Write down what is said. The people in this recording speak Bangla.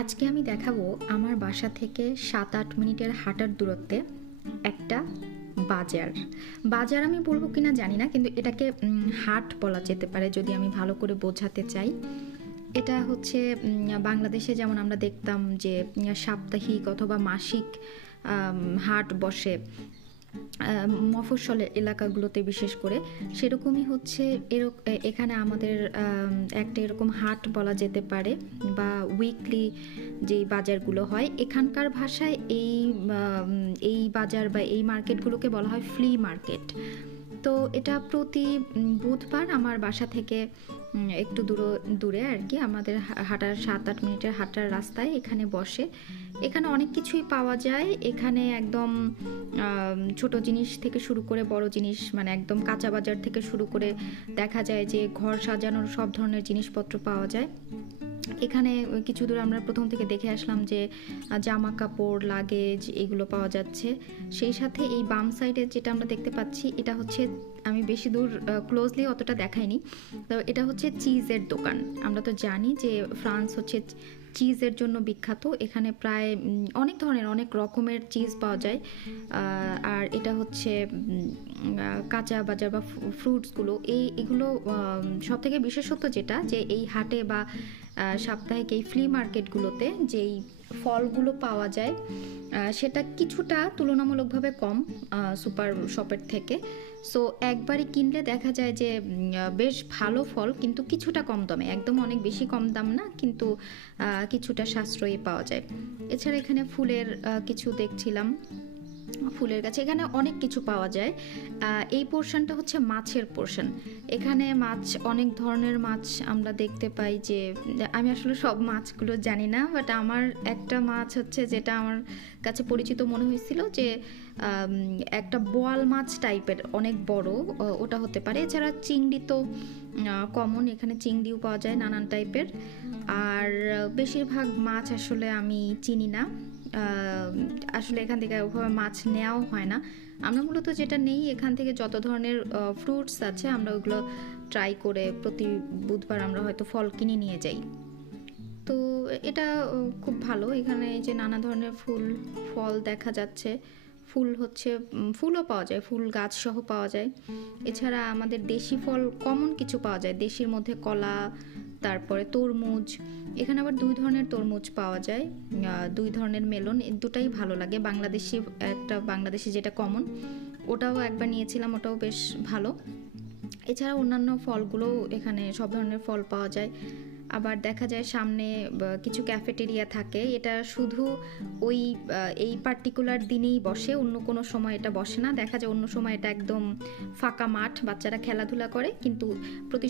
আজকে আমি দেখাবো আমার বাসা থেকে ৭-৮ মিনিটের হাঁটার দূরত্বে একটা বাজার। বাজার আমি বলবো কিনা জানি না, কিন্তু এটাকে হাট বলা যেতে পারে যদি আমি ভালো করে বোঝাতে চাই। এটা হচ্ছে বাংলাদেশে যেমন আমরা দেখতাম যে সাপ্তাহিক অথবা মাসিক হাট বসে মফস্বলের এলাকাগুলোতে বিশেষ করে, সেরকমই হচ্ছে এখানে আমাদের একটা এরকম হাট বলা যেতে পারে, বা উইকলি যেই বাজারগুলো হয় এখানকার ভাষায় এই বাজার বা এই মার্কেটগুলোকে বলা হয় ফ্লি মার্কেট। তো এটা প্রতি বুধবার আমার বাসা থেকে একটু দূরে আর কি, আমাদের হাঁটার ৭-৮ মিনিটের হাঁটার রাস্তায় এখানে বসে। এখানে অনেক কিছুই পাওয়া যায়। এখানে একদম ছোট জিনিস থেকে শুরু করে বড় জিনিস, মানে একদম কাঁচা বাজার থেকে শুরু করে দেখা যায় যে ঘর সাজানোর সব ধরনের জিনিসপত্র পাওয়া যায় এখানে। কিছু দূর আমরা প্রথম থেকে দেখে আসলাম যে জামা কাপড়, লাগেজ এগুলো পাওয়া যাচ্ছে। সেই সাথে এই বাম সাইডে যেটা আমরা দেখতে পাচ্ছি, এটা হচ্ছে, আমি বেশি দূর ক্লোজলি অতটা দেখাইনি, তো এটা হচ্ছে চিজের দোকান। আমরা তো জানি যে ফ্রান্স হচ্ছে চিজের জন্য বিখ্যাত। এখানে প্রায় অনেক ধরনের, অনেক রকমের চিজ পাওয়া যায়। আর এটা হচ্ছে কাঁচা বাজার বা ফ্রুটসগুলো, এগুলো সব থেকে বিশেষত্ব যেটা, যে এই হাটে বা সাপ্তাহিক এই ফ্লি মার্কেটগুলোতে যেই ফলগুলো পাওয়া যায় সেটা কিছুটা তুলনামূলকভাবে কম সুপার শপের থেকে। সো একবারই কিনলে দেখা যায় যে বেশ ভালো ফল, কিন্তু কিছুটা কম দামে, একদম অনেক বেশি কম দাম না, কিন্তু কিছুটা সাশ্রয়ী পাওয়া যায়। এছাড়া এখানে ফুলের কিছু দেখছিলাম, ফুলের গাছ, এখানে অনেক কিছু পাওয়া যায়। এই পোর্শনটা হচ্ছে মাছের পোর্শন। এখানে মাছ, অনেক ধরনের মাছ আমরা দেখতে পাই। যে আমি আসলে সব মাছগুলো জানি না, বাট আমার একটা মাছ হচ্ছে যেটা আমার কাছে পরিচিত মনে হয়েছিল, যে একটা বোয়াল মাছ টাইপের, অনেক বড়, ওটা হতে পারে। এছাড়া চিংড়ি তো কমন, এখানে চিংড়িও পাওয়া যায় নানান টাইপের। আর বেশিরভাগ মাছ আসলে আমি চিনি না, আসলে এখান থেকে ওভাবে মাছ নেওয়াও হয় না। আমরা মূলত যেটা নেই এখান থেকে, যত ধরনের ফ্রুটস আছে আমরা ওগুলো ট্রাই করে প্রতি বুধবার আমরা হয়তো ফল কিনে নিয়ে যাই। তো এটা খুব ভালো। এখানে যে নানা ধরনের ফল দেখা যাচ্ছে, ফুল হচ্ছে, ফুলও পাওয়া যায়, ফুল গাছ সহ পাওয়া যায়। এছাড়া আমাদের দেশি ফল কমন কিছু পাওয়া যায়, দেশির মধ্যে কলা, তারপরে তরমুজ। এখানে আবার 2 ধরনের তরমুজ পাওয়া যায়, 2 ধরনের মেলন, দুটাই ভালো লাগে। বাংলাদেশি যেটা কমন, ওটাও একবার নিয়েছিলাম, ওটাও বেশ ভালো। এছাড়া অন্যান্য ফলগুলো, এখানে সব ধরনের ফল পাওয়া যায়। আবার দেখা যায় সামনে কিছু ক্যাফেটেরিয়া থাকে, এটা শুধু এই পার্টিকুলার দিনেই বসে, অন্য কোনো সময় এটা বসে না। দেখা যায় অন্য সময় এটা একদম ফাঁকা মাঠ, বাচ্চারা খেলাধুলা করে, কিন্তু প্রতি